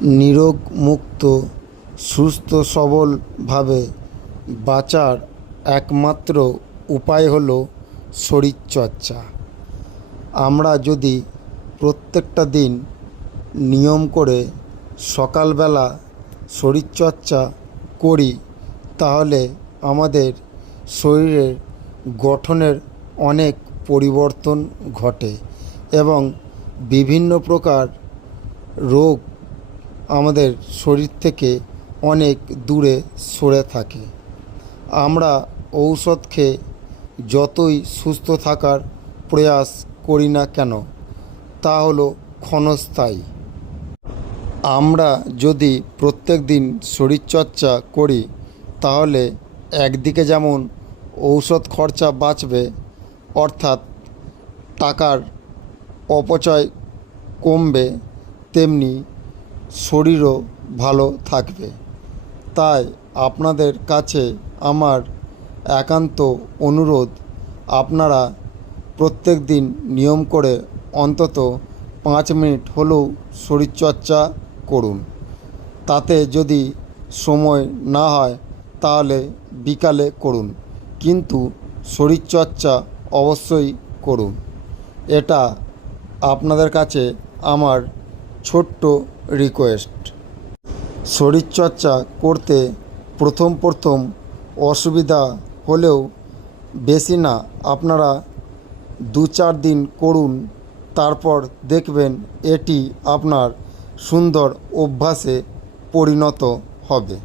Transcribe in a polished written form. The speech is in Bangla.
নিরোগ মুক্ত সুস্থ সবলভাবে বাঁচার একমাত্র উপায় হলো শরীরচর্চা। আমরা যদি প্রত্যেকটা দিন নিয়ম করে সকালবেলা শরীরচর্চা করি তাহলে আমাদের শরীরের গঠনের অনেক পরিবর্তন ঘটে এবং বিভিন্ন প্রকার রোগ আমাদের শরীর থেকে অনেক দূরে সরে থাকে। আমরা ঔষধ খেয়ে যতই সুস্থ থাকার প্রয়াস করি না কেন তা হলো ক্ষণস্থায়ী। আমরা যদি প্রত্যেক দিন শরীরচর্চা করি তাহলে একদিকে যেমন ঔষধ খরচা বাঁচবে, অর্থাৎ টাকার অপচয় কমবে, তেমনি শরীরও ভালো থাকবে। তাই আপনাদের কাছে আমার একান্ত অনুরোধ, আপনারা প্রত্যেক দিন নিয়ম করে অন্তত 5 মিনিট হলেও শরীরচর্চা করুন। তাতে যদি সময় না হয় তাহলে বিকালে করুন, কিন্তু শরীরচর্চা অবশ্যই করুন। এটা আপনাদের কাছে আমার ছোট্ট রিকোয়েস্ট। শরীরচর্চা করতে প্রথম অসুবিধা হলেও বেশি না, আপনারা 2-4 দিন করুন, তারপর দেখবেন এটি আপনার সুন্দর অভ্যাসে পরিণত হবে।